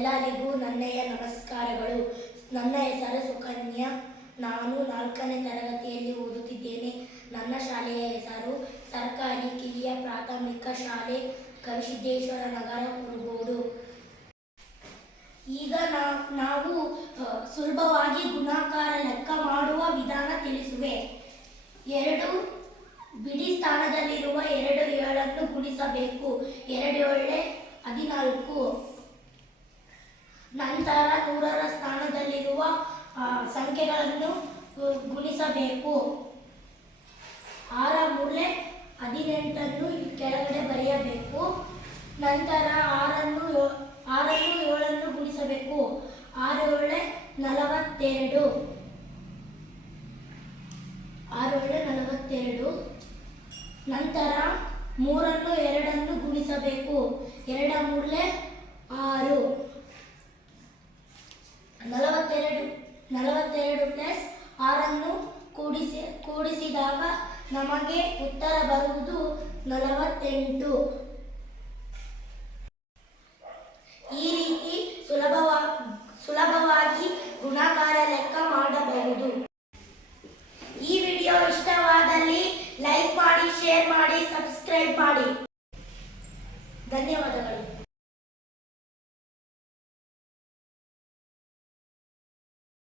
ಎಲ್ಲರಿಗೂ ನನ್ನೆಯ ನಮಸ್ಕಾರಗಳು. ನನ್ನ ಹೆಸರು ಸುಕನ್ಯಾ. ನಾನು ನಾಲ್ಕನೇ ತರಗತಿಯಲ್ಲಿ ಓದುತ್ತಿದ್ದೇನೆ. ನನ್ನ ಶಾಲೆಯ ಹೆಸರು ಸರ್ಕಾರಿ ಕಿರಿಯ ಪ್ರಾಥಮಿಕ ಶಾಲೆ ಕವಿಸಿದ್ದೇಶ್ವರ ನಗರ, ಕುರುಗೋಡು. ಈಗ ನಾವು ಸುಲಭವಾಗಿ ಗುಣಾಕಾರ ಲೆಕ್ಕ ಮಾಡುವ ವಿಧಾನ ತಿಳಿಸುವೆ. ಎರಡು ಬಿಡಿ ಸ್ಥಾನದಲ್ಲಿರುವ ಎರಡು ಏಳನ್ನು ಗುಣಿಸಬೇಕು. ಎರಡು ಏಳೆ ಹದಿನಾಲ್ಕು. ನಂತರ ನೂರರ ಸ್ಥಾನದಲ್ಲಿರುವ ಸಂಖ್ಯೆಗಳನ್ನು ಗುಣಿಸಬೇಕು. ಆರ ಮೂಲೆ ಹದಿನೆಂಟನ್ನು ಕೆಳಗಡೆ ಬರೆಯಬೇಕು. ನಂತರ ಆರನ್ನು ಆರನ್ನು ಏಳನ್ನು ಗುಣಿಸಬೇಕು. ಆರು ನಲವತ್ತೆರಡು. ಆರು ಏಳೆ ನಲವತ್ತೆರಡು. ನಂತರ ಮೂರನ್ನು ಎರಡನ್ನು ಗುಣಿಸಬೇಕು. ಎರಡ ಮೂರಲೆ ಆರು ನಲವತ್ತೆರಡು ಪ್ಲಸ್ ಆರನ್ನು ಕೂಡಿಸಿ, ಕೂಡಿಸಿದಾಗ ನಮಗೆ ಉತ್ತರ ಬರುವುದು ನಲವತ್ತೆಂಟು. ಈ ರೀತಿ ಸುಲಭವಾಗಿ ಸುಲಭವಾಗಿ ಗುಣಾಕಾರ ಲೆಕ್ಕ ಮಾಡಬಹುದು. ಈ ವಿಡಿಯೋ ಇಷ್ಟವಾದಲ್ಲಿ ಲೈಕ್ ಮಾಡಿ, ಶೇರ್ ಮಾಡಿ, ಸಬ್ಸ್ಕ್ರೈಬ್ ಮಾಡಿ.